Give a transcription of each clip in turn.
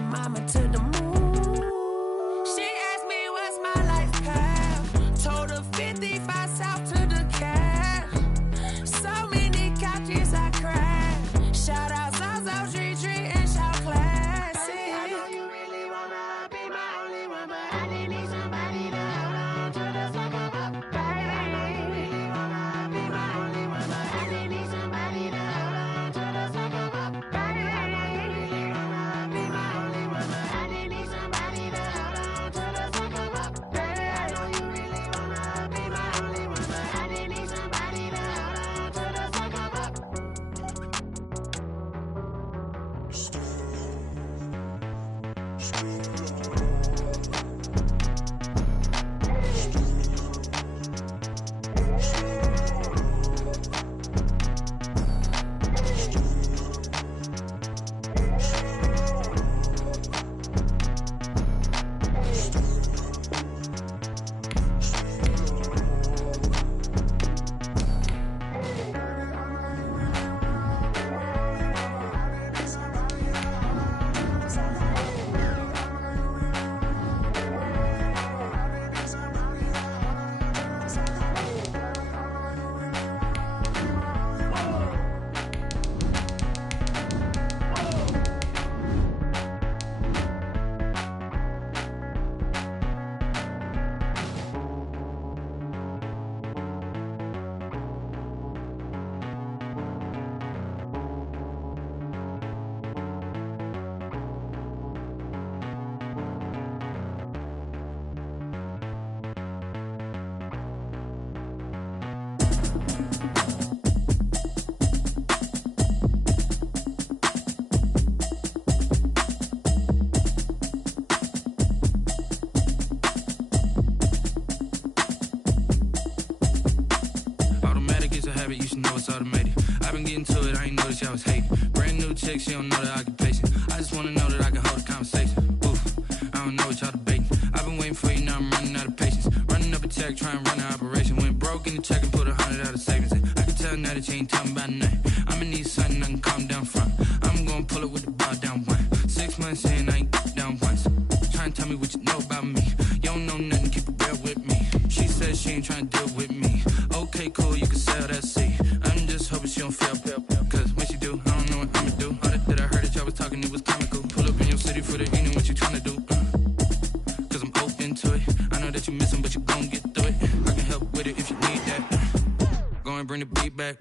Mama to the moon. She asked me what's my life path. Told her 55 south to the cat. So many couches I crashed. Shout out Zazo, Tree, and shout classic. I know you really wanna be my only one, but I didn't need somebody to hold on to the second up. Baby, I know you really wanna be my only one, but I didn't need somebody to hold on to the second up. Baby, I know you really wanna be my only one, but I didn't need somebody to hold on to the second up. Baby, I know you really wanna be my only one, but I didn't need somebody to hold on to the second up. Automatic is a habit, you should know it's automated. I've been getting to it, I ain't noticed y'all was hating. Brand new chick, she don't know the occupation. I just wanna know that I can hold a conversation. Oof, I don't know what y'all debating. I've been waiting for you, now I'm running out of patience. Running up a check, trying to run an operation. Went broke in the check and put 100 out of savings in. I can tell now that you ain't talking about nothing. I'ma need something I can calm down front. I'm gonna pull it with the bar down one. 6 months in, I ain't down once. Trying to tell me what you know about me. You don't know nothing, keep it real with me. She says she ain't trying to deal with me. Okay, cool, you can sell that seat. I'm just hoping she don't fail. Cause when she do, I don't know what I'ma do. All that I heard that y'all was talking, it was comical. Pull up in your city for the evening, what you trying to do? Cause I'm open to it. I know that you missing, but you gon' get through it. I can help with it if you need that. Go and bring the beat back.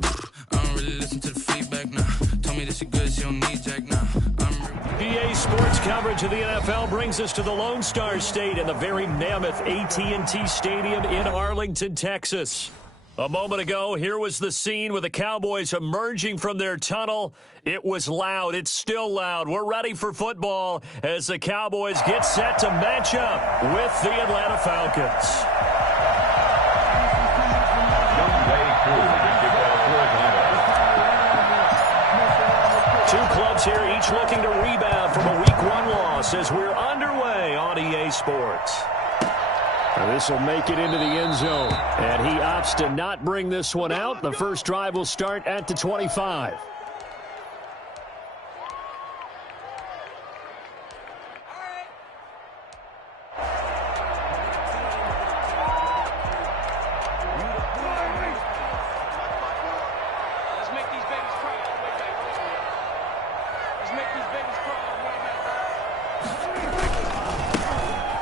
I don't really listen to the feedback, nah. Told me that she good, she don't need Jack, nah. PA Sports coverage of the NFL brings us to the Lone Star State and the very mammoth AT&T Stadium in Arlington, Texas. A moment ago, here was the scene with the Cowboys emerging from their tunnel. It was loud. It's still loud. We're ready for football as the Cowboys get set to match up with the Atlanta Falcons. Two clubs here, each looking to rebound from a Week 1 loss as we're underway on EA Sports. This will make it into the end zone, and he opts to not bring this one out. The first drive will start at the 25.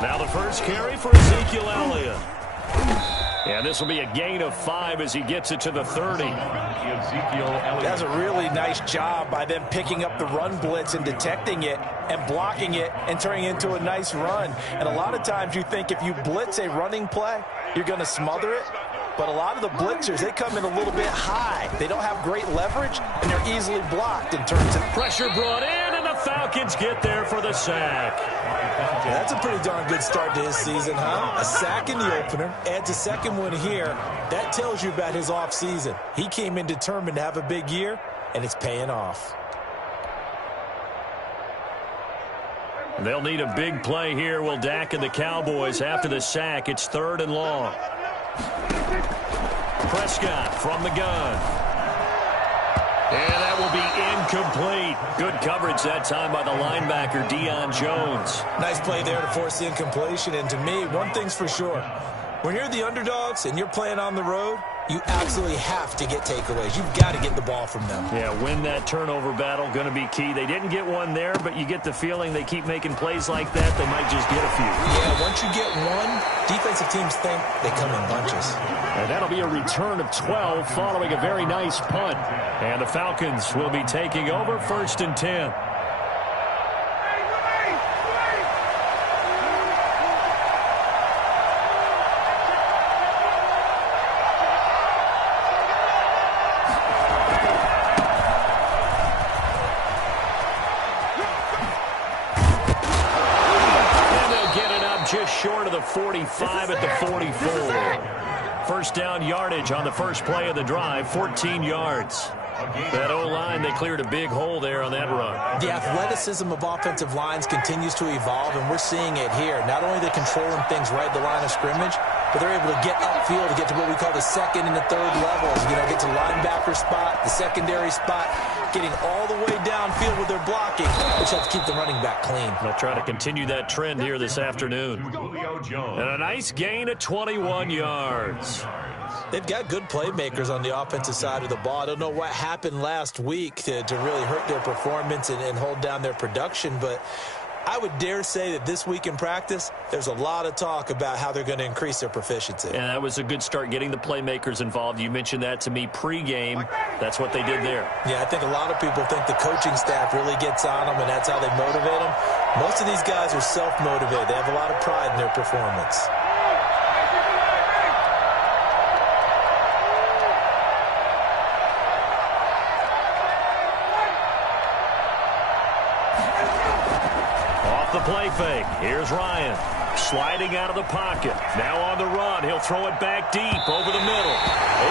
Now the first carry for Ezekiel Elliott. And this will be a gain of 5 as he gets it to the 30. That's a really nice job by them picking up the run blitz and detecting it and blocking it and turning it into a nice run. And a lot of times you think if you blitz a running play, you're going to smother it. But a lot of the blitzers, they come in a little bit high. They don't have great leverage, and they're easily blocked in terms of pressure brought in, and the Falcons get there for the sack. Yeah, that's a pretty darn good start to his season, huh? A sack in the opener, adds a second one here. That tells you about his offseason. He came in determined to have a big year, and it's paying off. They'll need a big play here, will Dak and the Cowboys after the sack. It's 3rd and long. Prescott from the gun. And that will be incomplete. Good coverage that time by the linebacker, Deion Jones. Nice play there to force the incompletion. And to me, one thing's for sure. When you're the underdogs and you're playing on the road, you absolutely have to get takeaways. You've got to get the ball from them. Yeah, win that turnover battle, going to be key. They didn't get one there, but you get the feeling they keep making plays like that, they might just get a few. Yeah, once you get one, defensive teams think they come in bunches. And that'll be a return of 12 following a very nice punt. And the Falcons will be taking over 1st and 10. Just short of the 45 at the 44. First down yardage on the first play of the drive, 14 yards. That O-line, they cleared a big hole there on that run. The athleticism of offensive lines continues to evolve, and we're seeing it here. Not only are they controlling things right at the line of scrimmage, but they're able to get upfield to get to what we call the second and the third levels. You know, get to linebacker spot, the secondary spot, getting all the way downfield with their blocking, which helps keep the running back clean. They'll try to continue that trend here this afternoon. And a nice gain of 21 yards. They've got good playmakers on the offensive side of the ball. I don't know what happened last week to really hurt their performance and hold down their production, but I would dare say that this week in practice, there's a lot of talk about how they're going to increase their proficiency. And that was a good start, getting the playmakers involved. You mentioned that to me pregame. That's what they did there. Yeah, I think a lot of people think the coaching staff really gets on them, and that's how they motivate them. Most of these guys are self-motivated. They have a lot of pride in their performance. The play fake. Here's Ryan. Sliding out of the pocket. Now on the run. He'll throw it back deep over the middle.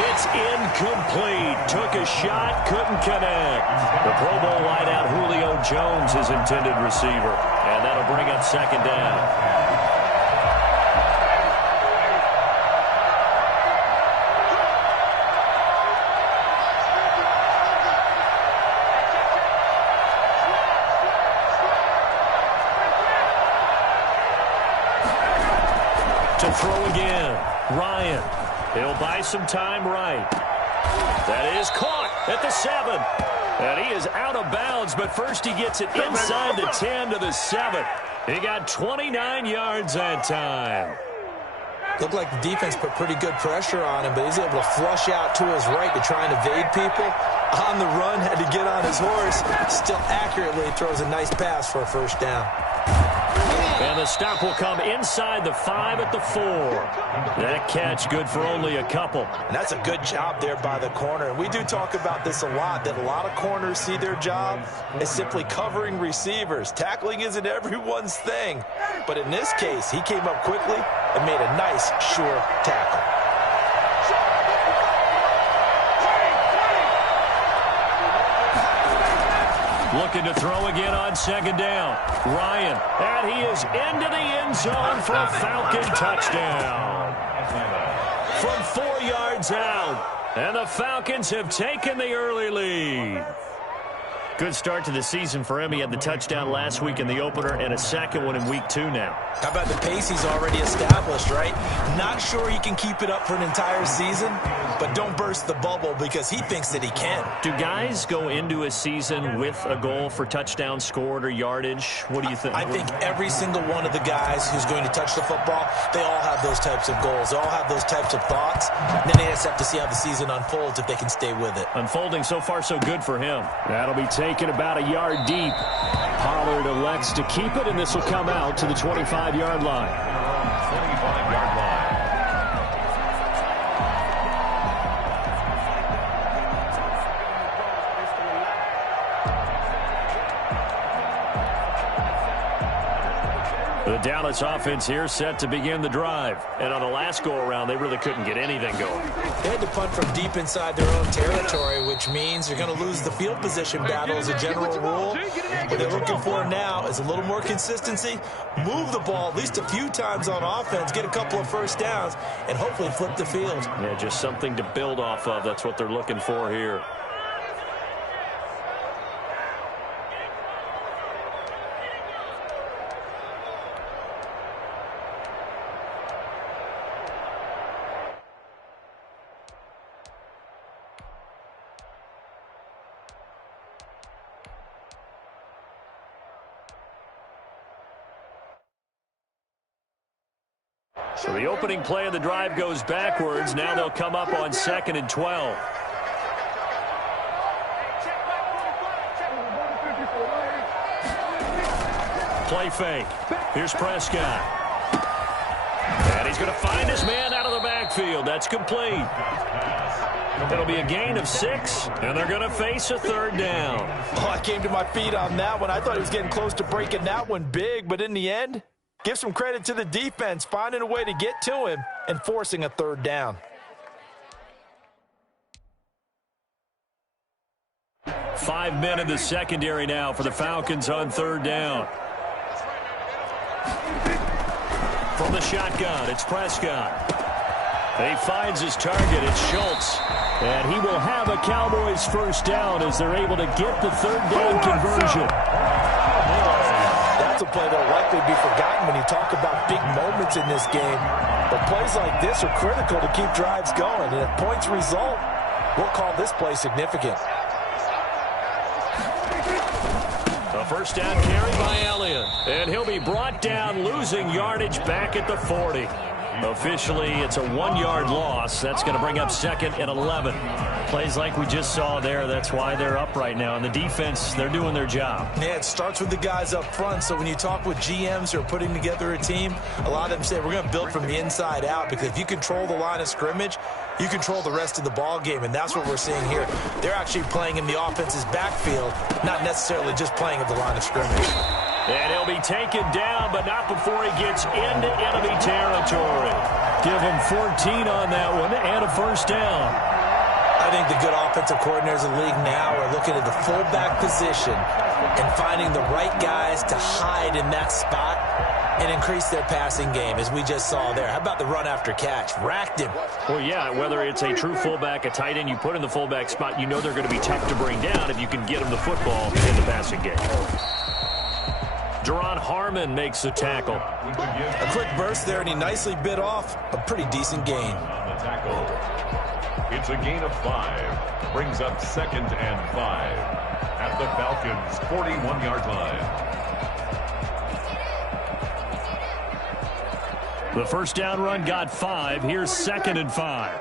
It's incomplete. Took a shot. Couldn't connect. The Pro Bowl wideout Julio Jones, his intended receiver. And that'll bring up 2nd down. To throw again. Ryan. He'll buy some time right. That is caught at the 7. And he is out of bounds, but first he gets it inside the 10 to the 7. He got 29 yards that time. Looked like the defense put pretty good pressure on him, but he's able to flush out to his right to try and evade people. On the run, had to get on his horse. Still accurately throws a nice pass for a 1st down. And the stop will come inside the 5 at the 4. That catch good for only a couple. And that's a good job there by the corner. And we do talk about this a lot, that a lot of corners see their job as simply covering receivers. Tackling isn't everyone's thing. But in this case, he came up quickly and made a nice, sure tackle. Looking to throw again on 2nd down. Ryan, and he is into the end zone for a Falcon touchdown. From 4 yards out, and the Falcons have taken the early lead. Good start to the season for him. He had the touchdown last week in the opener and a second one in week 2 now. How about the pace he's already established, right? Not sure he can keep it up for an entire season, but don't burst the bubble because he thinks that he can. Do guys go into a season with a goal for touchdowns scored or yardage? What do you think? I think every single one of the guys who's going to touch the football, they all have those types of goals. They all have those types of thoughts. And then they just have to see how the season unfolds if they can stay with it. Unfolding so far so good for him. That'll be taken about a yard deep. Pollard elects to keep it, and this will come out to the 25-yard line. 25-yard line. The Dallas offense here set to begin the drive. And on the last go-around, they really couldn't get anything going. They had to punt from deep inside their own territory, which means you're going to lose the field position battle as a general rule. What they're looking for now is a little more consistency, move the ball at least a few times on offense, get a couple of 1st downs, and hopefully flip the field. Yeah, just something to build off of. That's what they're looking for here. So the opening play of the drive goes backwards. Now they'll come up on 2nd and 12. Play fake. Here's Prescott. And he's going to find his man out of the backfield. That's complete. It'll be a gain of 6, and they're going to face a 3rd down. Oh, I came to my feet on that one. I thought he was getting close to breaking that one big, but in the end, give some credit to the defense, finding a way to get to him and forcing a 3rd down. 5 men in the secondary now for the Falcons on 3rd down. From the shotgun, it's Prescott. He finds his target. It's Schultz. And he will have a Cowboys 1st down as they're able to get the 3rd down conversion. That's a play that will likely be forgotten when you talk about big moments in this game. But plays like this are critical to keep drives going. And if points result, we'll call this play significant. A 1st down carry by Elliott. And he'll be brought down, losing yardage back at the 40. Officially, it's a 1-yard loss. That's going to bring up 2nd and 11. Plays like we just saw there. That's why they're up right now. And the defense, they're doing their job. Yeah, it starts with the guys up front. So when you talk with GMs who are putting together a team, a lot of them say we're going to build from the inside out, because if you control the line of scrimmage, you control the rest of the ball game, and that's what we're seeing here. They're actually playing in the offense's backfield, not necessarily just playing at the line of scrimmage. And he'll be taken down, but not before he gets into enemy territory. Give him 14 on that one and a 1st down. I think the good offensive coordinators in the league now are looking at the fullback position and finding the right guys to hide in that spot and increase their passing game, as we just saw there. How about the run after catch? Racked him. Well, yeah, whether it's a true fullback, a tight end you put in the fullback spot, you know they're going to be tough to bring down if you can get them the football in the passing game. Jerron Harmon makes the tackle. A quick burst there, and he nicely bit off a pretty decent gain. It's a gain of 5. Brings up 2nd and 5 at the Falcons' 41-yard line. The 1st down run got 5. Here's 2nd and 5.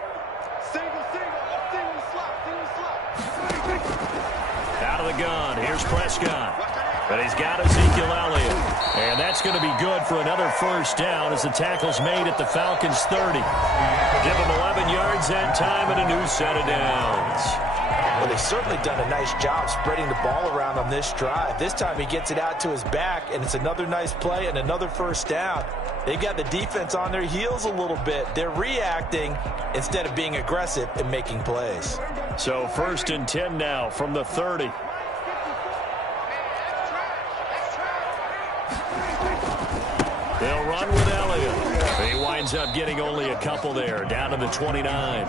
Out of the gun. Here's Prescott. But he's got Ezekiel Elliott. And that's going to be good for another 1st down as the tackle's made at the Falcons' 30. Give him 11 yards that time and a new set of downs. Well, they've certainly done a nice job spreading the ball around on this drive. This time he gets it out to his back, and it's another nice play and another 1st down. They've got the defense on their heels a little bit. They're reacting instead of being aggressive and making plays. So 1st and 10 now from the 30. They'll run with Elliott. He winds up getting only a couple there, down to the 29.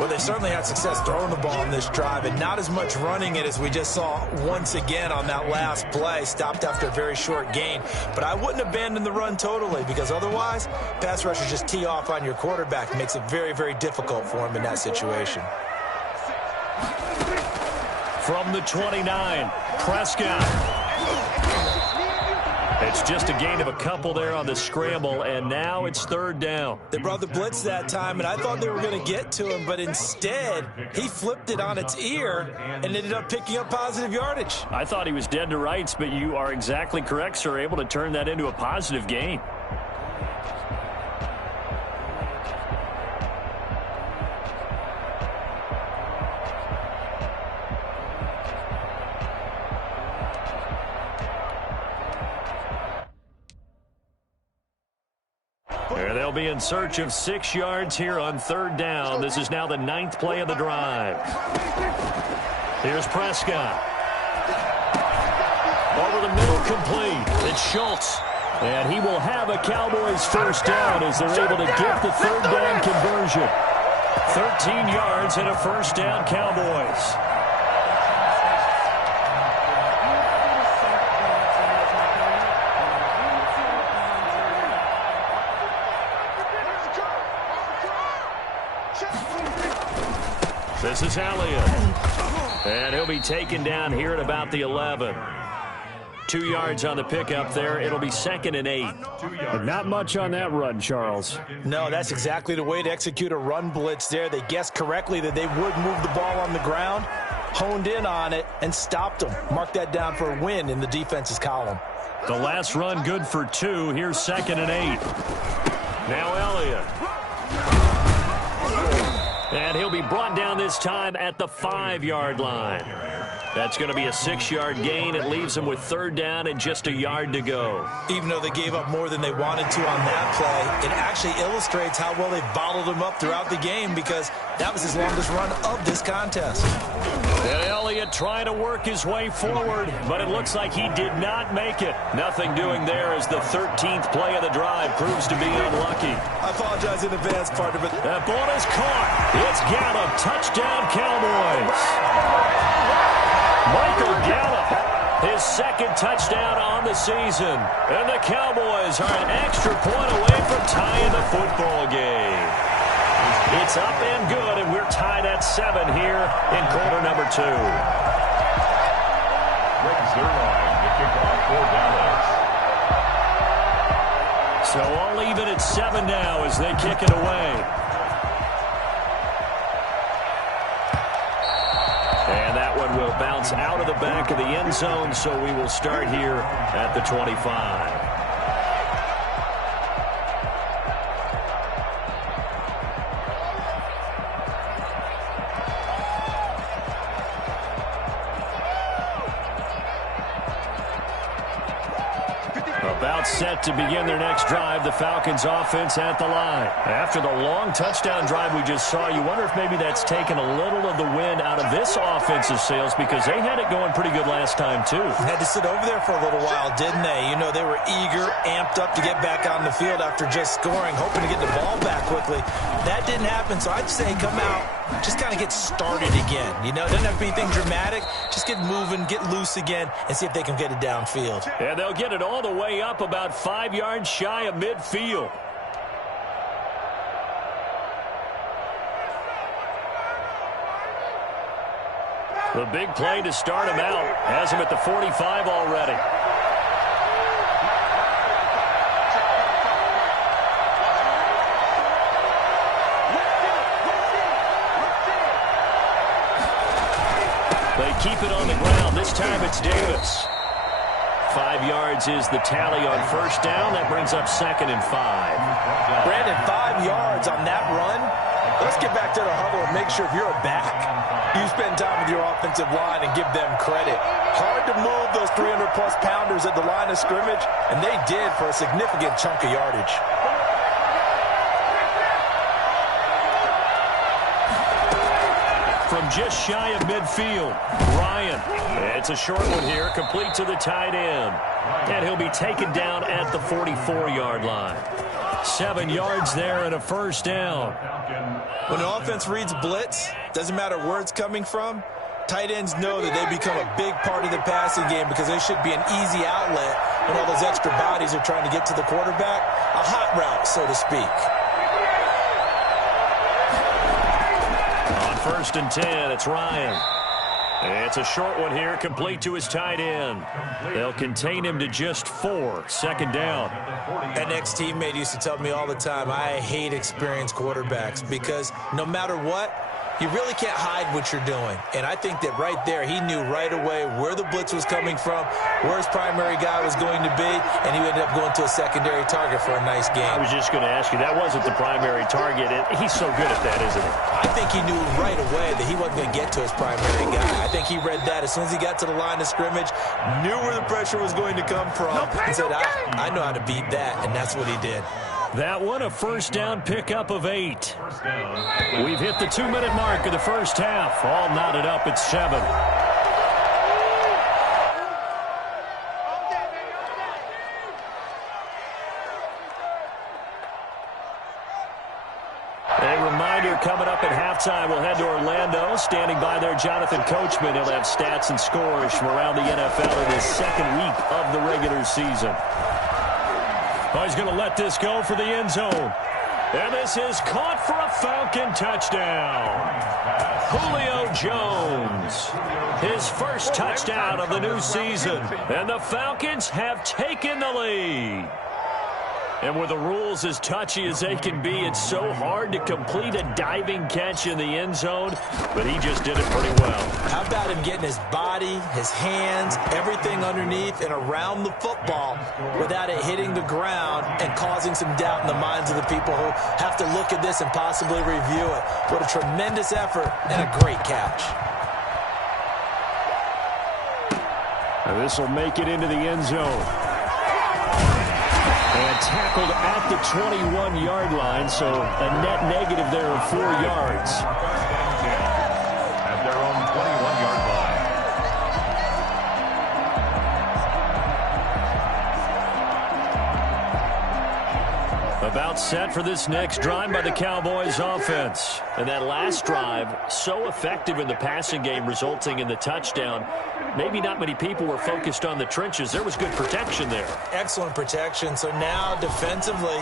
Well, they certainly had success throwing the ball in this drive, and not as much running it as we just saw once again on that last play. Stopped after a very short gain. But I wouldn't abandon the run totally, because otherwise, pass rushers just tee off on your quarterback. It makes it very, very difficult for him in that situation. From the 29, Prescott. It's just a gain of a couple there on the scramble, and now it's 3rd down. They brought the blitz that time, and I thought they were going to get to him, but instead, he flipped it on its ear and ended up picking up positive yardage. I thought he was dead to rights, but you are exactly correct, sir, able to turn that into a positive gain. They'll be in search of 6 yards here on 3rd down. This is now the 9th play of the drive. Here's Prescott. Over the middle, complete. It's Schultz. And he will have a Cowboys 1st down as they're able to get the 3rd down conversion. 13 yards and a 1st down, Cowboys. This is Elliott. And he'll be taken down here at about the 11. 2 yards on the pickup there. It'll be 2nd and 8. But not much on that run, Charles. No, that's exactly the way to execute a run blitz there. They guessed correctly that they would move the ball on the ground, honed in on it, and stopped them. Mark that down for a win in the defense's column. The last run good for 2. Here's 2nd and 8. Now Elliott. And he'll be brought down this time at the 5-yard line. That's going to be a 6-yard gain. It leaves them with 3rd down and just a yard to go. Even though they gave up more than they wanted to on that play, it actually illustrates how well they bottled him up throughout the game, because that was his longest run of this contest. And Elliott trying to work his way forward, but it looks like he did not make it. Nothing doing there as the 13th play of the drive proves to be unlucky. I apologize in advance, partner, but that ball is caught. It's Gallup. Touchdown, Cowboys. Michael Gallup, his 2nd touchdown on the season. And the Cowboys are an extra point away from tying the football game. It's up and good, and we're tied at 7 here in quarter number 2. Rick Zerline, the kickoff for Dallas. So all even at 7 now as they kick it away. And that one will bounce out of the back of the end zone, so we will start here at the 25. About set to begin their next drive, the Falcons offense at the line. After the long touchdown drive we just saw, you wonder if maybe that's taken a little of the wind out of this offensive sails, because they had it going pretty good last time too. Had to sit over there for a little while, didn't they? You know, they were eager, amped up to get back on the field after just scoring, hoping to get the ball back quickly. That didn't happen, so I'd say come out, just kind of get started again. You know, it doesn't have to be anything dramatic. Just get moving, get loose again, and see if they can get it downfield. And they'll get it all the way up about 5 yards shy of midfield. The big play to start him out has him at the 45 already. They keep it on the ground. This time it's Davis. 5 yards is the tally on first down. That brings up 2nd and 5. Brandon, 5 yards on that run. Let's get back to the huddle and make sure if you're a back, you spend time with your offensive line and give them credit. Hard to move those 300-plus pounders at the line of scrimmage, and they did for a significant chunk of yardage. From just shy of midfield, Ryan. It's a short one here, complete to the tight end. And he'll be taken down at the 44-yard line. 7 yards there and a first down. When the offense reads blitz, doesn't matter where it's coming from, tight ends know that they become a big part of the passing game, because they should be an easy outlet when all those extra bodies are trying to get to the quarterback. A hot route, so to speak. On 1st and 10, it's Ryan. It's a short one here, complete to his tight end. They'll contain him to just 4, 2nd down. An ex-teammate used to tell me all the time, I hate experienced quarterbacks, because no matter what, you really can't hide what you're doing. And I think that right there, he knew right away where the blitz was coming from, where his primary guy was going to be, and he ended up going to a secondary target for a nice game. I was just going to ask you, that wasn't the primary target. He's so good at that, isn't he? I think he knew right away that he wasn't going to get to his primary guy. I think he read that as soon as he got to the line of scrimmage, knew where the pressure was going to come from, and said, I know how to beat that, and that's what he did. That one, a first down pickup of 8. We've hit the 2-minute mark of the first half. All knotted up at 7. A reminder coming up at halftime, we'll head to Orlando. Standing by there, Jonathan Coachman. He'll have stats and scores from around the NFL in his 2nd week of the regular season. Oh, he's going to let this go for the end zone. And this is caught for a Falcon touchdown. Julio Jones, his first touchdown of the new season. And the Falcons have taken the lead. And with the rules as touchy as they can be, it's so hard to complete a diving catch in the end zone, but he just did it pretty well. How about him getting his body, his hands, everything underneath and around the football without it hitting the ground and causing some doubt in the minds of the people who have to look at this and possibly review it. What a tremendous effort and a great catch. And this will make it into the end zone. And tackled at the 21-yard line, so a net negative there of 4 yards. At their own 21-yard line. About set for this next drive by the Cowboys offense. And that last drive, so effective in the passing game, resulting in the touchdown. Maybe not many people were focused on the trenches. There was good protection there. Excellent protection. So now defensively,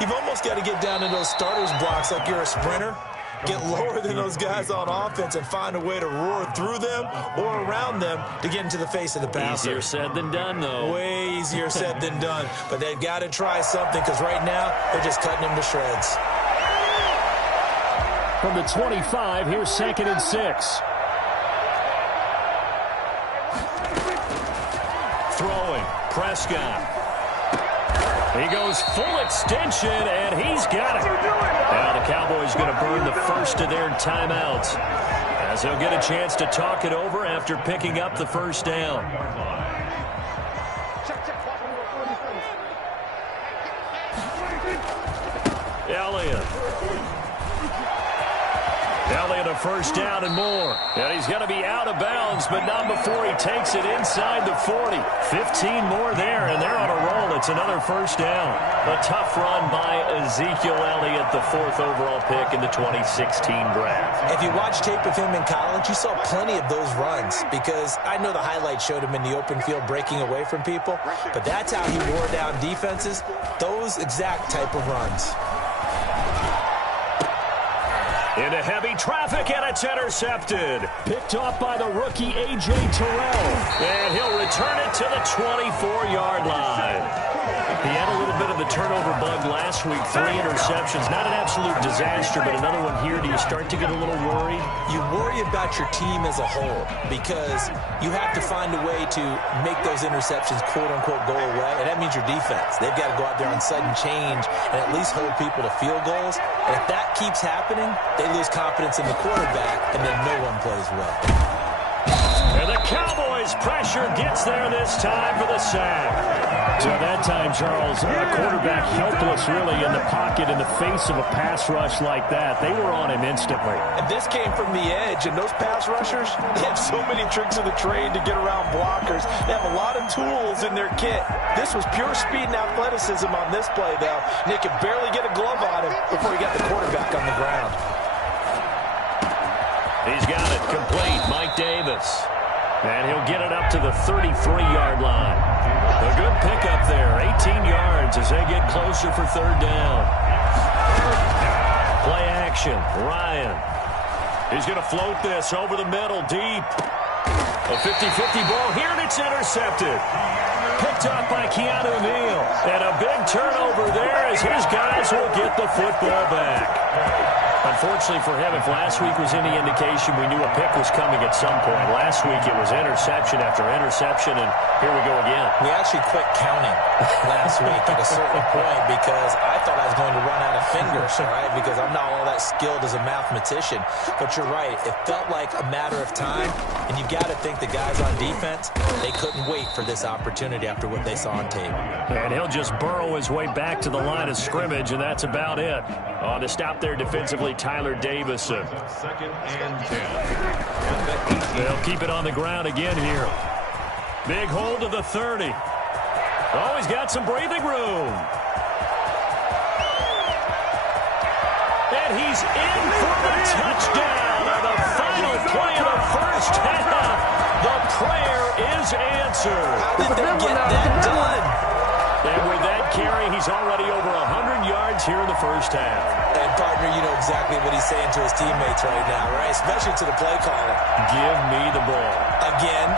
you've almost got to get down to those starters blocks like you're a sprinter. Get lower than those guys on offense and find a way to roar through them or around them to get into the face of the passer. Easier said than done, though. Way easier said than done. But they've got to try something because right now they're just cutting them to shreds. From the 25, here's 2nd and 6. Throwing, Prescott. He goes full extension, and he's got it. Now the Cowboys going to burn the first of their timeouts as they'll get a chance to talk it over after picking up the first down. Elliott a first down and more. And he's going to be out of bounds, but not before he takes it inside the 40. 15 more there, and they're on a roll. It's another first down. A tough run by Ezekiel Elliott, the 4th overall pick in the 2016 draft. If you watch tape of him in college, you saw plenty of those runs because I know the highlights showed him in the open field breaking away from people, but that's how he wore down defenses, those exact type of runs. Into heavy traffic, and it's intercepted. Picked off by the rookie A.J. Terrell. And he'll return it to the 24-yard line. He had a little bit of the turnover bug last week. 3 interceptions. Not an absolute disaster, but another one here. Do you start to get a little worried? You worry about your team as a whole because you have to find a way to make those interceptions, quote-unquote, go away, and that means your defense. They've got to go out there on sudden change and at least hold people to field goals. And if that keeps happening, they lose confidence in the quarterback, and then no one plays well. And the Cowboys' pressure gets there this time for the sack. So that time, Charles, quarterback helpless really in the pocket in the face of a pass rush like that. They were on him instantly. And this came from the edge, and those pass rushers, they have so many tricks of the trade to get around blockers. They have a lot of tools in their kit. This was pure speed and athleticism on this play, though. And they could barely get a glove on him before he got the quarterback on the ground. He's got it complete, Mike Davis. And he'll get it up to the 33-yard line. A good pickup there, 18 yards as they get closer for 3rd down. Play action, Ryan. He's going to float this over the middle, deep. A 50-50 ball here, and it's intercepted. Picked up by Keanu Neal. And a big turnover there as his guys will get the football back. Unfortunately for him, if last week was any indication, we knew a pick was coming at some point. Last week it was interception after interception, and here we go again. We actually quit counting last week at a certain point because I thought I was going to run out of fingers, all right, because I'm not all that skilled as a mathematician. But you're right. It felt like a matter of time, and you've got to think the guys on defense, they couldn't wait for this opportunity after what they saw on tape. And he'll just burrow his way back to the line of scrimmage, and that's about it. To stop there defensively, Tyler Davison. 2nd and 10. They'll keep it on the ground again here. Big hold of the 30. Oh, he's got some breathing room. And he's in for the touchdown on the final play of the first half. The prayer is answered. How did they get that done? And with that carry, he's already over 100 yards here in the first half. And, partner, you know exactly what he's saying to his teammates right now, right? Especially to the play caller. Give me the ball. Again,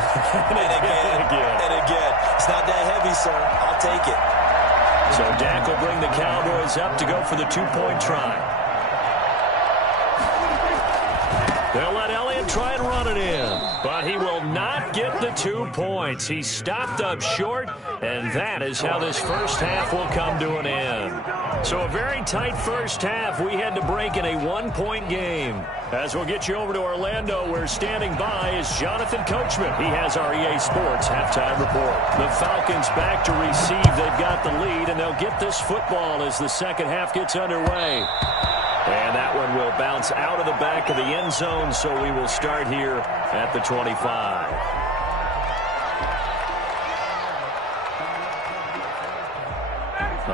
and again, and again. It's not that heavy, sir. I'll take it. So Dak will bring the Cowboys up to go for the two-point try. They'll let Elliott try and run it in, but he will not get the 2 points. He stopped up short, and that is how this first half will come to an end. So a very tight first half. We had to break in a one-point game. As we'll get you over to Orlando, where standing by is Jonathan Coachman. He has our EA Sports halftime report. The Falcons back to receive. They've got the lead, and they'll get this football as the second half gets underway. And that one will bounce out of the back of the end zone, so we will start here at the 25.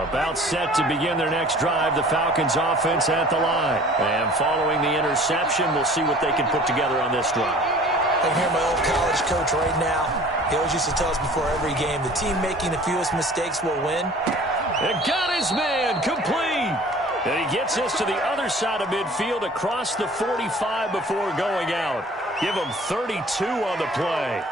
About set to begin their next drive, the Falcons offense at the line. And following the interception, we'll see what they can put together on this drive. I hear my old college coach right now. He always used to tell us before every game, the team making the fewest mistakes will win. And got his man complete. And he gets us to the other side of midfield across the 45 before going out. Give him 32 on the play.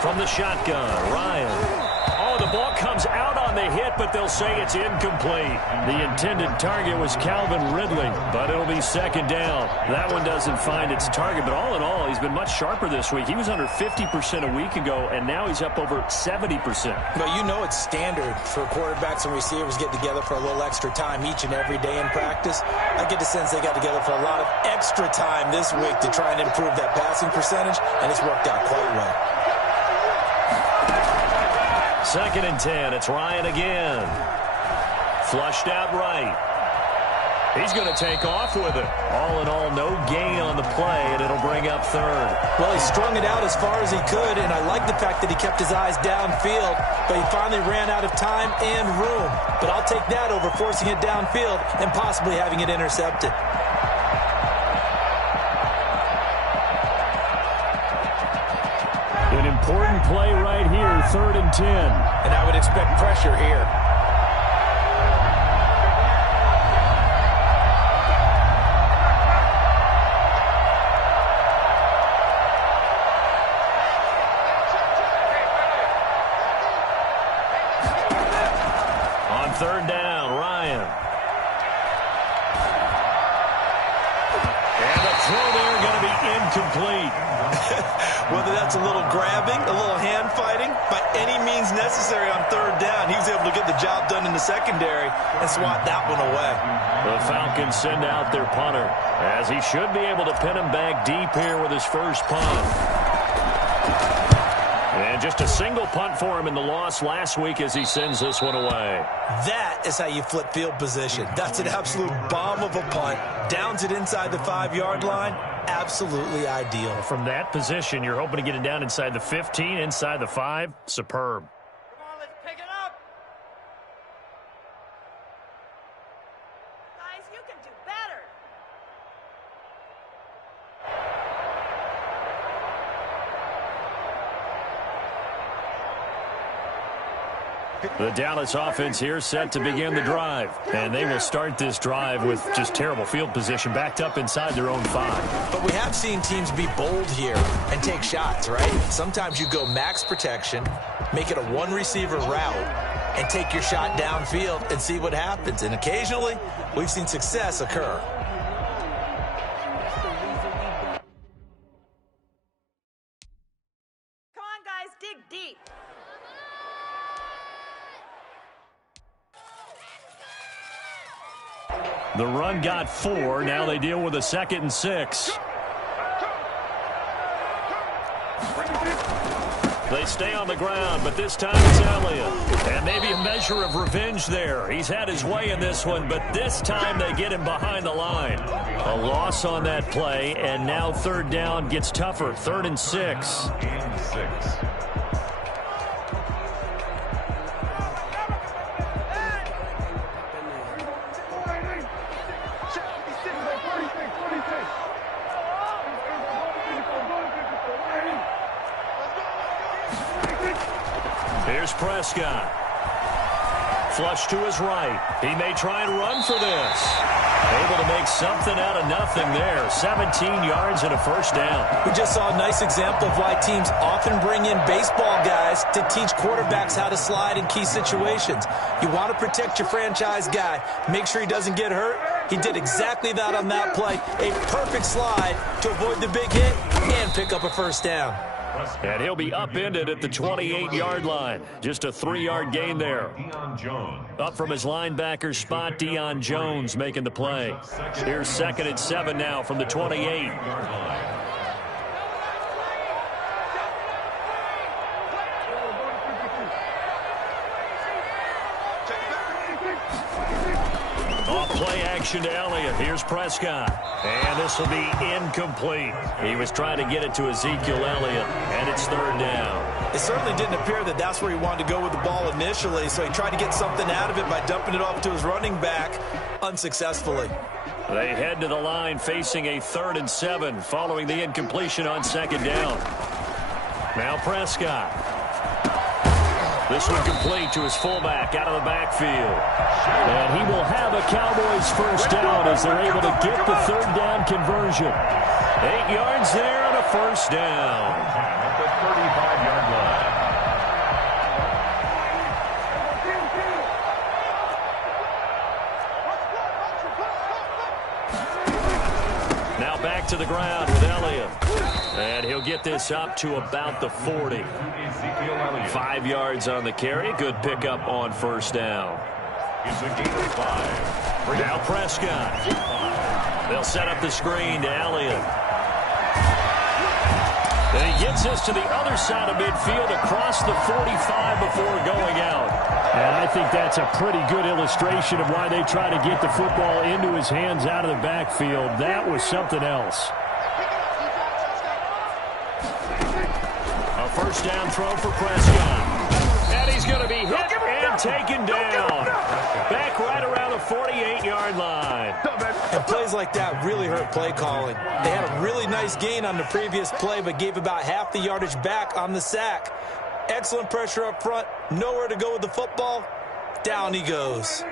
From the shotgun, Ryan. Oh, the ball comes out on the hit, but they'll say it's incomplete. The intended target was Calvin Ridley, but it'll be second down. That one doesn't find its target, but all in all, he's been much sharper this week. He was under 50% a week ago, and now he's up over 70%. But you know it's standard for quarterbacks and receivers get together for a little extra time each and every day in practice. I get the sense they got together for a lot of extra time this week to try and improve that passing percentage, and it's worked out quite well. Second and 10. It's Ryan again. Flushed out right. He's going to take off with it. All in all, no gain on the play, and it'll bring up third. Well, he strung it out as far as he could, and I like the fact that he kept his eyes downfield, but he finally ran out of time and room. But I'll take that over forcing it downfield and possibly having it intercepted. An important play right here, third and 10. And I would expect pressure here. On third down, Ryan. And the throw there going to be incomplete. Whether that's a little grabbing, a little hand fighting, by any means necessary on third down, he was able to get the job done in the secondary and swat that one away. The Falcons send out their punter, as he should be able to pin him back deep here with his first punt. And just a single punt for him in the loss last week as he sends this one away. That is how you flip field position. That's an absolute bomb of a punt. Downs it inside the 5-yard line. Absolutely ideal. From that position, you're hoping to get it down inside the 15, inside the 5. Superb. Come on, let's pick it up. Guys, you can do better. The Dallas offense here set to begin the drive. And they will start this drive with just terrible field position, backed up inside their own 5. But we have seen teams be bold here and take shots, right? Sometimes you go max protection, make it a one-receiver route, and take your shot downfield and see what happens. And occasionally, we've seen success occur. Come on, guys, dig deep. The run got 4. Now they deal with a 2nd and 6. They stay on the ground, but this time it's Elliott. And maybe a measure of revenge there. He's had his way in this one, but this time they get him behind the line. A loss on that play, and now third down gets tougher. 3rd and 6. Here's Prescott. Flush to his right. He may try and run for this. Able to make something out of nothing there. 17 yards and a first down. We just saw a nice example of why teams often bring in baseball guys to teach quarterbacks how to slide in key situations. You want to protect your franchise guy. Make sure he doesn't get hurt. He did exactly that on that play. A perfect slide to avoid the big hit and pick up a first down. And he'll be upended at the 28-yard line. Just a 3-yard gain there. Up from his linebacker spot, Deion Jones making the play. Here's 2nd and 7 now from the 28. Off-play action to Elliott. Here's Prescott. And this will be incomplete. He was trying to get it to Ezekiel Elliott, and it's 3rd down. It certainly didn't appear that that's where he wanted to go with the ball initially, so he tried to get something out of it by dumping it off to his running back unsuccessful. They head to the line facing a 3rd and 7 following the incompletion on 2nd down. Now Prescott. This one complete to his fullback out of the backfield. And he will have a Cowboys first down as they're able to get the 3rd down conversion. 8 yards there and a first down. At the 35-yard line. Now back to the ground with Elliott. And he'll get this up to about the 40. 5 yards on the carry. Good pickup on first down. It's a gain of 5. Now Prescott. They'll set up the screen to Elliott. And he gets us to the other side of midfield across the 45 before going out. And I think that's a pretty good illustration of why they try to get the football into his hands out of the backfield. That was something else. A first down throw for Prescott. And he's going to be hit and taken down. Back right around the 48-yard line. And plays like that really hurt play calling. They had a really nice gain on the previous play, but gave about half the yardage back on the sack. Excellent pressure up front. Nowhere to go with the football. Down he goes.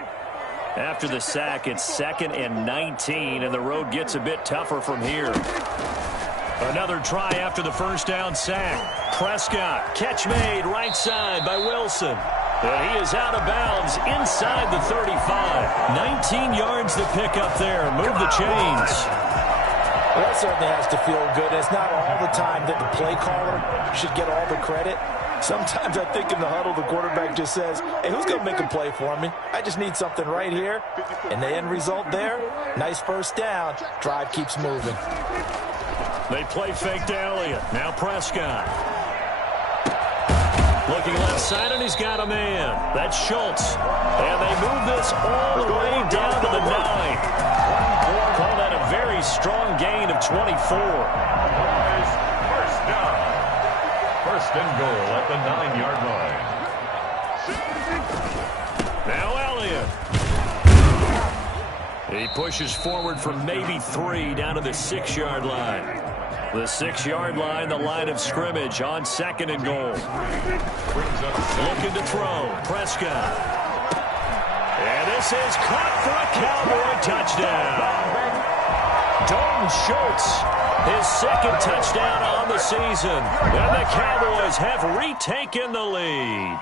After the sack, it's 2nd and 19, and the road gets a bit tougher from here. Another try after the first down sack. Prescott, catch made right side by Wilson. And he is out of bounds inside the 35. 19 yards to pick up there. Move the chains. Well, that certainly has to feel good. It's not all the time that the play caller should get all the credit. Sometimes I think in the huddle, the quarterback just says, hey, who's going to make a play for me? I just need something right here. And the end result there, nice first down. Drive keeps moving. They play fake to Elliott. Now Prescott. Looking left side, and he's got a man. That's Schultz. And they move this all the way down to the 9. Call that a very strong gain of 24. First down. First and goal at the 9-yard line. Now Elliott. He pushes forward for maybe 3 down to the 6-yard line. The 6-yard line, the line of scrimmage on 2nd and goal. Looking to throw. Prescott. And this is caught for a Cowboy touchdown. Dalton Schultz, his 2nd touchdown on the season. And the Cowboys have retaken the lead.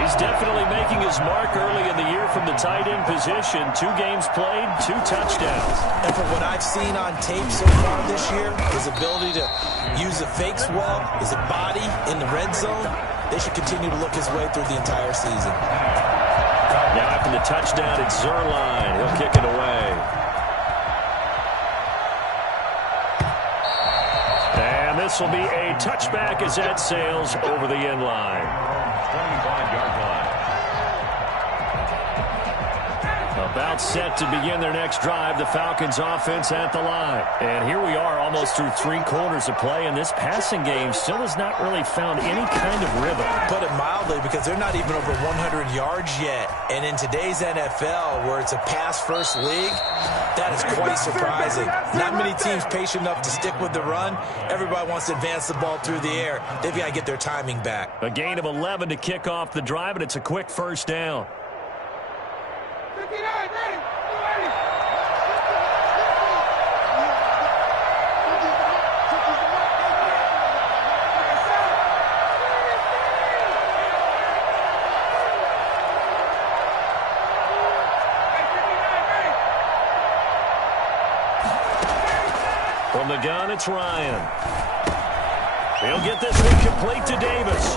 He's definitely making his mark early in the year from the tight end position. 2 games played, 2 touchdowns. And from what I've seen on tape so far this year, his ability to use the fakes well, his body in the red zone, they should continue to look his way through the entire season. Now after the touchdown, it's Zuerlein. He'll kick it away. And this will be a touchback as that sails over the end line. 25-yard line. About timeout set to begin their next drive. The Falcons offense at the line. And here we are almost through 3 quarters of play, and this passing game still has not really found any kind of rhythm. Put it mildly, because they're not even over 100 yards yet. And in today's NFL, where it's a pass-first league, that is quite surprising. Not many teams patient enough to stick with the run. Everybody wants to advance the ball through the air. They've got to get their timing back. A gain of 11 to kick off the drive, and it's a quick first down. From the gun, it's Ryan. He'll get this one complete to Davis.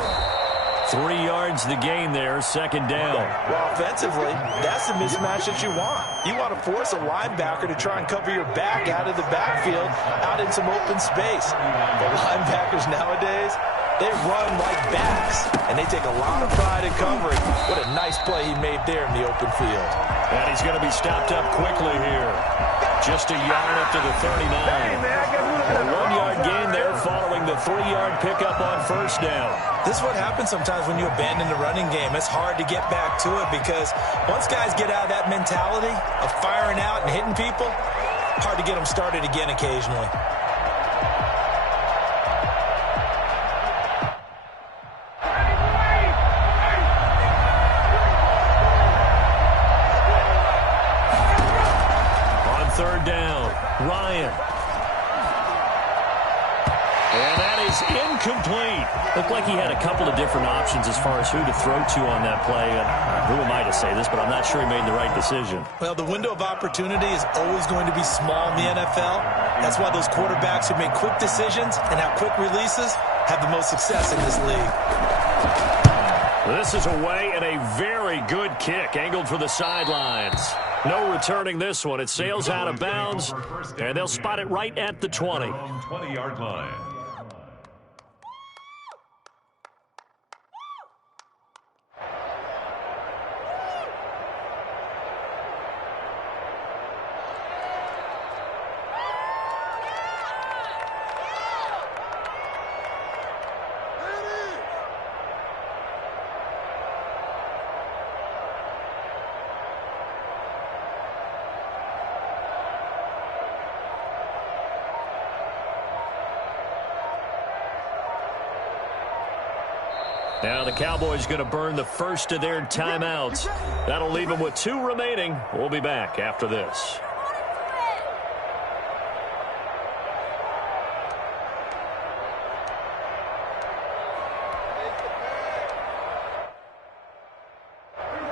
3 yards the gain there, second down. Well, offensively, that's the mismatch that you want. You want to force a linebacker to try and cover your back out of the backfield, out in some open space. The linebackers nowadays, they run like backs, and they take a lot of pride in covering. What a nice play he made there in the open field. And he's going to be stopped up quickly here. Just a yard up to the 39. A 1-yard gain there following the 3-yard pickup on first down. This is what happens sometimes when you abandon the running game. It's hard to get back to it because once guys get out of that mentality of firing out and hitting people, hard to get them started again occasionally. Third down, Ryan. And that is incomplete. Looked like he had a couple of different options as far as who to throw to on that play. And who am I to say this, but I'm not sure he made the right decision. Well, the window of opportunity is always going to be small in the NFL. That's why those quarterbacks who make quick decisions and have quick releases have the most success in this league. This is away, and a very good kick angled for the sidelines. No returning this one. It sails out of bounds, and they'll spot it right at the 20. 20-yard line. Now the Cowboys going to burn the first of their timeouts. That'll leave them with 2 remaining. We'll be back after this.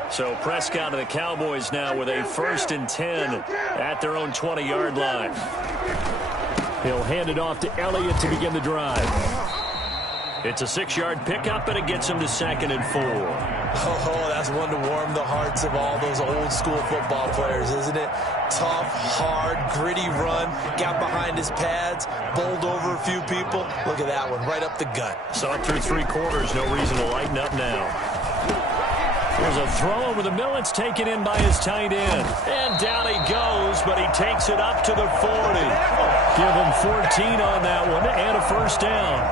So Prescott and the Cowboys now with a 1st and 10 at their own 20-yard line. He'll hand it off to Elliott to begin the drive. It's a 6-yard pickup, and it gets him to 2nd and 4. Oh, that's one to warm the hearts of all those old-school football players, isn't it? Tough, hard, gritty run, got behind his pads, bowled over a few people. Look at that one, right up the gut. Saw it through 3 quarters, no reason to lighten up now. There's a throw over the middle. It's taken in by his tight end. And down he goes, but he takes it up to the 40. Give him 14 on that one and a first down.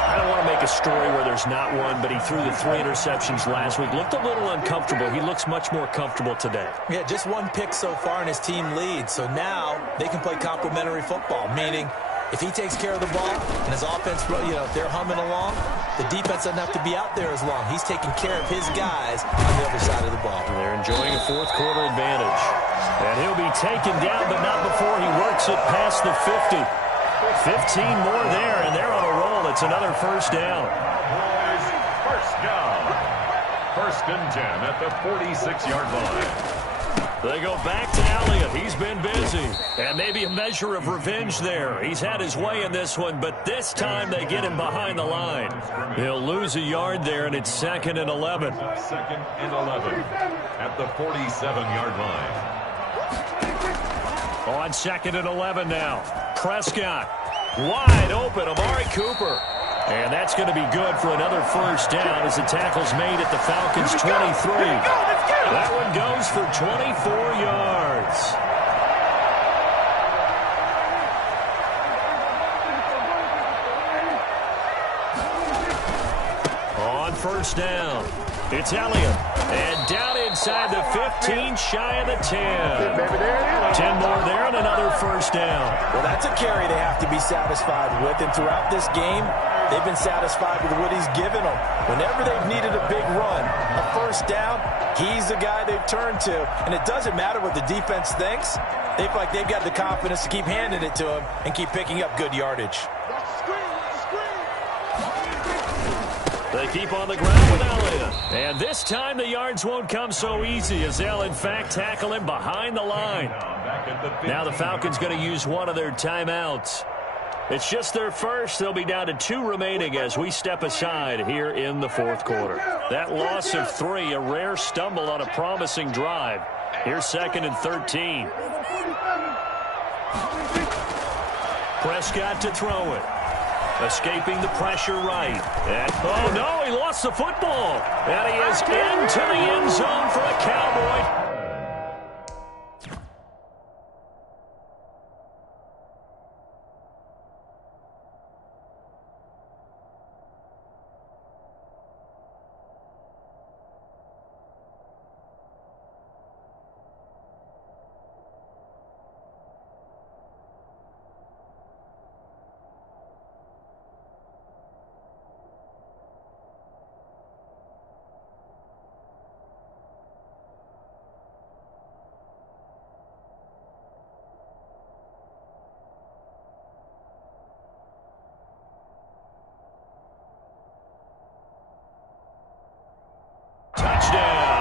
I don't want to make a story where there's not one, but he threw the 3 interceptions last week. Looked a little uncomfortable. He looks much more comfortable today. Yeah, just 1 pick so far and his team leads. So now they can play complementary football, meaning if he takes care of the ball and his offense, you know, they're humming along, the defense doesn't have to be out there as long. He's taking care of his guys on the other side of the ball. They're enjoying a 4th quarter advantage. And he'll be taken down, but not before he works it past the 50. 15 more there, and they're on a roll. It's another first down. First down. 1st and 10 at the 46-yard line. They go back to Elliott. He's been busy. And maybe a measure of revenge there. He's had his way in this one, but this time they get him behind the line. He'll lose a yard there, and it's 2nd and 11. 2nd and 11 at the 47-yard line. On 2nd and 11 now. Prescott wide open. Amari Cooper And that's going to be good for another first down as the tackle's made at the Falcons' 23. That one goes for 24 yards. On first down, it's Elliott. And down inside the 15, shy of the 10. 10 more there and another first down. Well, that's a carry they have to be satisfied with. And throughout this game, they've been satisfied with what he's given them. Whenever they've needed a big run, a first down, he's the guy they've turned to. And it doesn't matter what the defense thinks. They feel like they've got the confidence to keep handing it to him and keep picking up good yardage. They keep on the ground with Elliott. And this time the yards won't come so easy as they'll, in fact, tackle him behind the line. Now the Falcons going to use one of their timeouts. It's just their first. They'll be down to 2 remaining as we step aside here in the fourth quarter. That loss of 3, a rare stumble on a promising drive. Here's 2nd and 13. Prescott to throw it. Escaping the pressure right. Oh, no, he lost the football. And he is into the end zone for a Cowboy. Touchdown.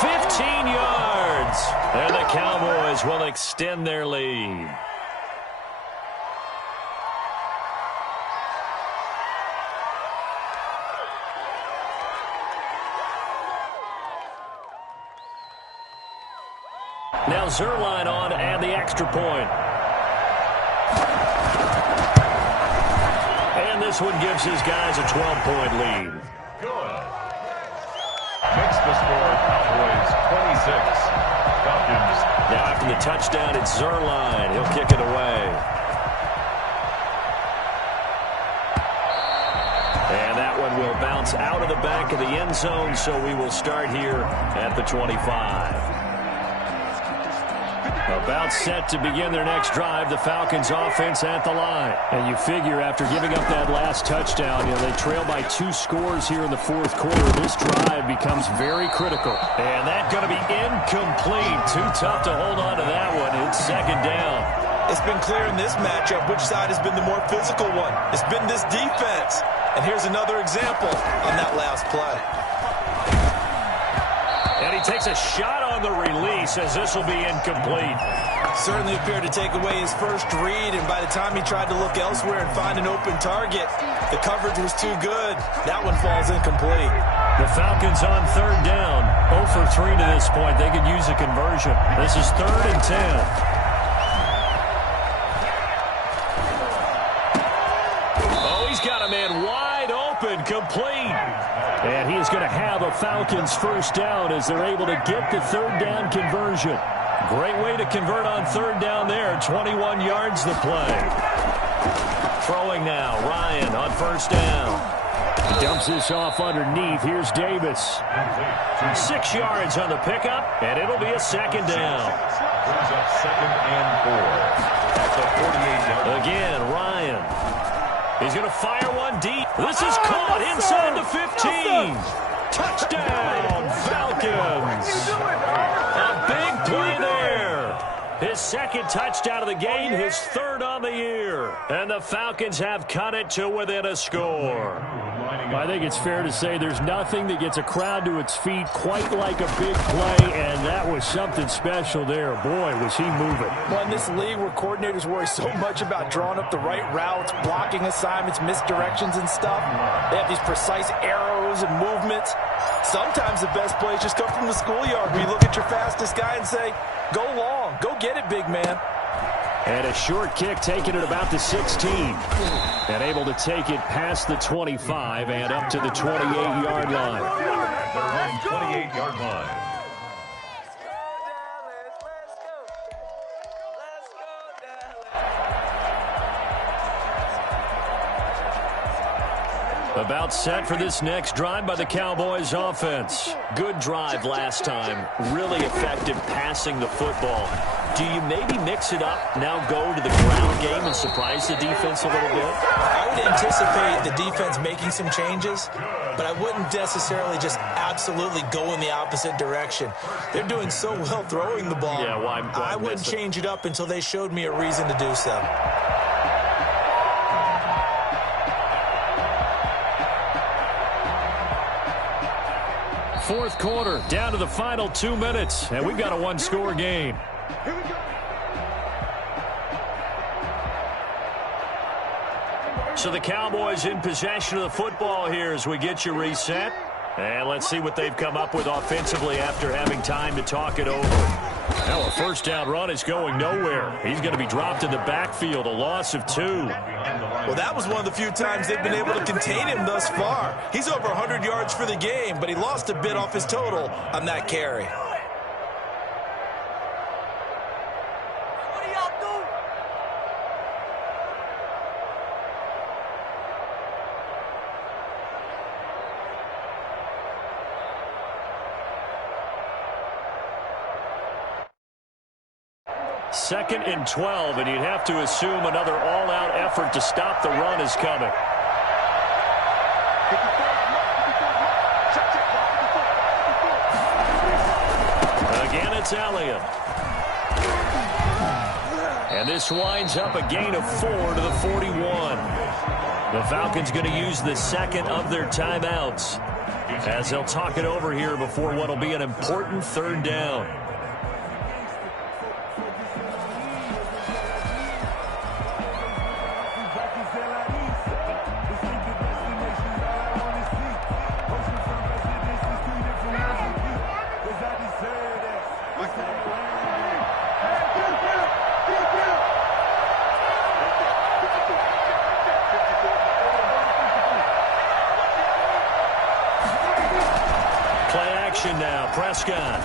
15 yards. And the Cowboys will extend their lead. Now Zuerlein on and the extra point. And this one gives his guys a 12-point lead. Good. Makes the score Cowboys 26. Falcons. Now after the touchdown, it's Zuerlein. He'll kick it away. And that one will bounce out of the back of the end zone, so we will start here at the 25. About set to begin their next drive, the Falcons offense at the line. And you figure after giving up that last touchdown, they trail by 2 scores here in the fourth quarter. This drive becomes very critical. And that's going to be incomplete. Too tough to hold on to that one. It's 2nd down. It's been clear in this matchup which side has been the more physical one. It's been this defense. And here's another example on that last play. And he takes a shot on the release as this will be incomplete. Certainly appeared to take away his first read, and by the time he tried to look elsewhere and find an open target, the coverage was too good. That one falls incomplete. The Falcons on 3rd down. 0 for 3 to this point. They could use a conversion. This is 3rd and 10. Oh, he's got a man wide open, complete. And he is going to have a Falcons first down as they're able to get the 3rd down conversion. Great way to convert on 3rd down there. 21 yards the play. Throwing now. Ryan on 1st down. Dumps this off underneath. Here's Davis. 6 yards on the pickup, and it'll be a 2nd down. Brings up 2nd and 4. At the 48-yard. Again, Ryan. He's going to fire one deep. This is caught inside the 15. Touchdown, Falcons. A big play there. His 2nd touchdown of the game, his 3rd on the year. And the Falcons have cut it to within a score. I think it's fair to say there's nothing that gets a crowd to its feet quite like a big play, and that was something special there. Boy, was he moving. Well, in this league where coordinators worry so much about drawing up the right routes, blocking assignments, misdirections and stuff, they have these precise arrows and movements. Sometimes the best plays just come from the schoolyard where you look at your fastest guy and say, go long, go get it, big man. And a short kick taken at about the 16. And able to take it past the 25 and up to the 28-yard line. Their own 28-yard line. About set for this next drive by the Cowboys offense. Good drive last time. Really effective passing the football. Do you maybe mix it up, now go to the ground game and surprise the defense a little bit? I would anticipate the defense making some changes, but I wouldn't necessarily just absolutely go in the opposite direction. They're doing so well throwing the ball. Yeah, why I wouldn't change it up until they showed me a reason to do so. Fourth quarter, down to the final 2 minutes, and we've got a one-score game. So the Cowboys in possession of the football here as we get you reset. And let's see what they've come up with offensively after having time to talk it over. Now a first down run is going nowhere. He's going to be dropped in the backfield, a loss of 2. Well, that was one of the few times they've been able to contain him thus far. He's over 100 yards for the game, but he lost a bit off his total on that carry. What do y'all do? Second and 12, and you'd have to assume another all-out effort to stop the run is coming. Again, it's Elliott. And this winds up a gain of 4 to the 41. The Falcons going to use the second of their timeouts as they'll talk it over here before what will be an important third down. Now, Prescott.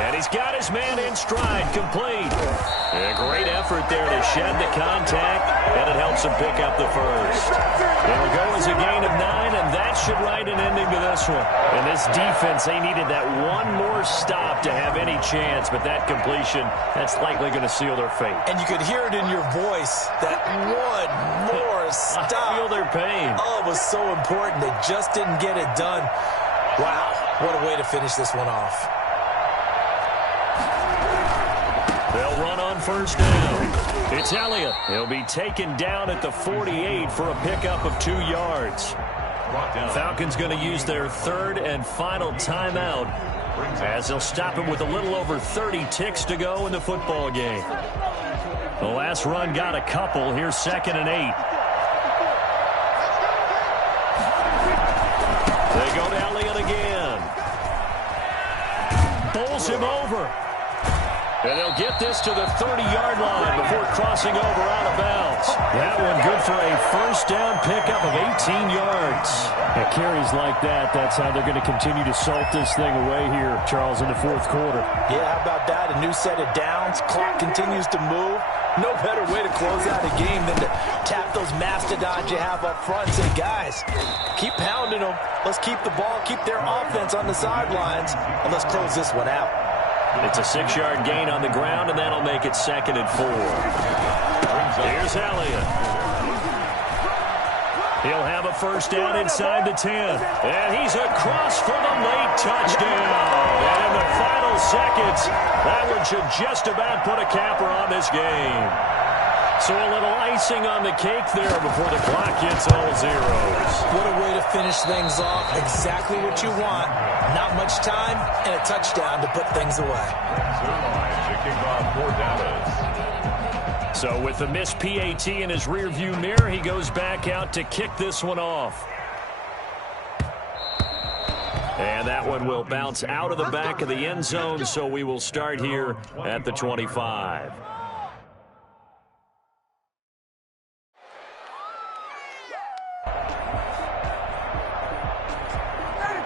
And he's got his man in stride, complete. A great effort there to shed the contact, and it helps him pick up the first. It'll go as a gain of 9, and that should write an ending to this one. And this defense, they needed that one more stop to have any chance, but that completion, that's likely going to seal their fate. And you could hear it in your voice, that one more stop. I feel their pain. Oh, it was so important. They just didn't get it done. Wow, what a way to finish this one off. They'll run on first down. It's Elliott. He'll be taken down at the 48 for a pickup of 2 yards. Falcons going to use their third and final timeout as they'll stop him with a little over 30 ticks to go in the football game. The last run got a couple. Here's 2nd and 8. They go to Elliott again. Bowls him over. And they'll get this to the 30-yard line before crossing over out of bounds. That one good for a first down pickup of 18 yards. At carries like that, that's how they're going to continue to salt this thing away here, Charles, in the fourth quarter. Yeah, how about that? A new set of downs. Clock continues to move. No better way to close out a game than to tap those mastodons you have up front and say, guys, keep pounding them. Let's keep the ball, keep their offense on the sidelines, and let's close this one out. It's a 6-yard gain on the ground, and that'll make it 2nd and 4. Here's Elliott. He'll have a first down inside the 10. And he's across for the late touchdown. And in the final seconds, that one should just about put a capper on this game. So a little icing on the cake there before the clock hits all zeros. What a way to finish things off. Exactly what you want. Not much time and a touchdown to put things away. So with the missed PAT in his rearview mirror, he goes back out to kick this one off. And that one will bounce out of the back of the end zone, so we will start here at the 25.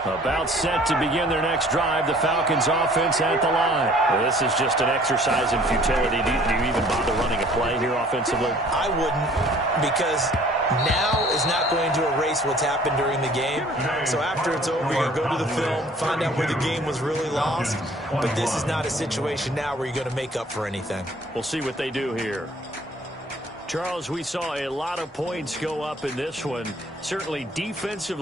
About set to begin their next drive. The Falcons offense at the line. Well, this is just an exercise in futility. Do you even bother running a play here offensively? I wouldn't, because now is not going to erase what's happened during the game. So after it's over, you're going to go to the film, find out where the game was really lost. But this is not a situation now where you're going to make up for anything. We'll see what they do here. Charles, we saw a lot of points go up in this one. Certainly defensively.